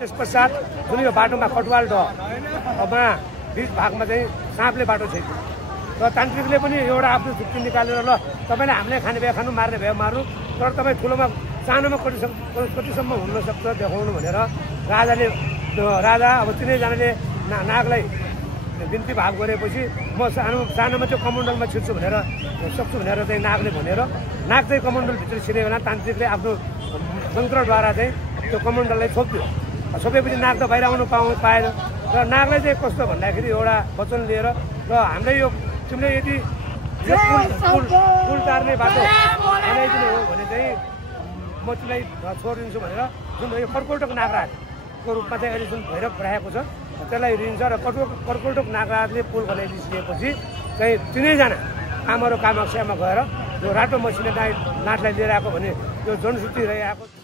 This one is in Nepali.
त्यस पश्चात जुन यो बाटोमा कटुवाल ढमा बीच भागमा चाहिँ साँपले बाटो छेक्यो र तान्त्रिकले पनि एउटा आफ्नो जुक्ति निकालेर ल तपाईँले हामीले खाने भए खानु मार्ने भए मार्नु तर तपाईँ ठुलोमा सानोमा कतिसम्म हुन सक्छ देखाउनु भनेर राजा अब तिनैजनाले नागलाई बिन्ती भाव गरेपछि म सानोमा त्यो कमण्डलमा छिर्छु भनेर सक्छु भनेर चाहिँ नागले भनेर नाग चाहिँ कमण्डलभित्र छिरेको बेला तान्त्रिकले आफ्नो मन्त्रद्वारा चाहिँ त्यो कमण्डललाई छोप्यो छोपेपछि नाग त बाहिर आउनु पाएन र नागलाई चाहिँ कस्तो भन्दाखेरि एउटा वचन लिएर र हामीलाई यो तिमीले यदि यो पुल टार्ने बाटो बनाइदिने हो भने चाहिँ म तिमीलाई छोडिदिन्छु भनेर जुन यो कर्कोटक नागराजको रूपमा चाहिँ अहिले जुन भैरव राखेको छ त्यसलाई लिन्छ र कर्कोटक नागराजले पुल बनाइदिइसकेपछि चाहिँ तिनैजना आमा र कामाख्यामा गएर यो रातो मसिनो नाटलाई लिएर आएको भने त्यो जनश्रुति रहिआएको